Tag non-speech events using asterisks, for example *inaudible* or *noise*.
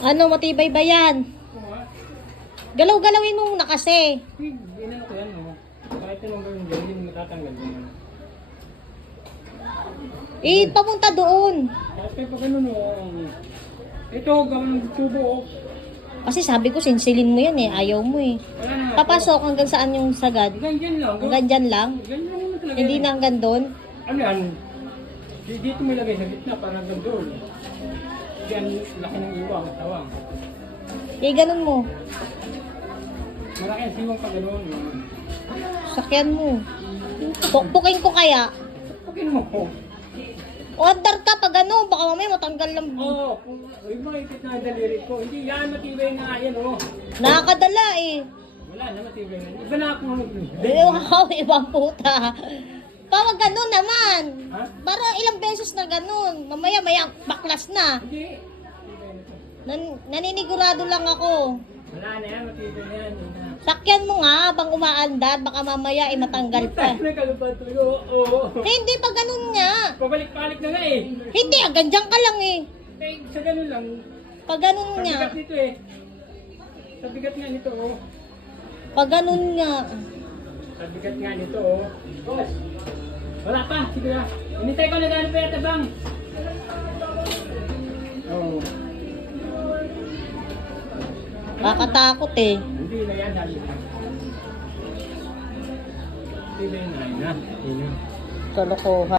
Ano, matibay ba yan? Galaw-galawin mo muna kasi. Ginano ko yan, oh. Kahit anong gawin dyan, hindi mo matatanggal yan. Eh, papunta doon. Kayo pa ganun, oh. Ito, gawin ng tubo, oh. Kasi sabi ko, sinsilin mo yan eh. Ayaw mo eh. Papasok hanggang saan yung sagad? Hanggang dyan lang. Hanggang dyan lang? Ganyan lang naman talaga. Hindi na hanggang doon? Ano yan? Di- Dito mo ilagay sa gitna para hanggang doon. Diyan, laki ng iwa, ang tawang. Eh, ganun mo. Malaki ang siwang pa ganun. Sakyan mo. Pukpukin ko kaya. Pagin mo. Order ka pag ano, baka mamaya matanggal lang. Oo, oh, kung yung mga ipit na daliri ko, hindi yan, matibay na yan, oh. Nakakadala eh. Wala na, matibay na. Iba na ako. Eh, wow, *laughs* ibang puta. Pawag ganun naman. Ha? Para ilang beses na ganun. Mamaya maya baklas na. Hindi. Nan naninigurado lang ako. Wala na yan, matibay na yan. Sakyan mo nga bang umaandar, baka mamaya ay matanggal pa. Oo. Eh, hindi pa ganun nga. Pabalik-balik na nga eh. Hindi, hanggang dyan ka lang eh. Eh, sa ganun lang. Pag ganun Sa nga. bigat nito eh. Sa bigat nga nito, oh. Pag ganun nga. Sa bigat nga nito, oh. Boss. Wala pa, sige na. Inintay ko na gano'n pa yata bang. Oo. Kakatakot eh. Hindi na yan, dali na. Hindi na yan, na. Hindi na. Kalokohan.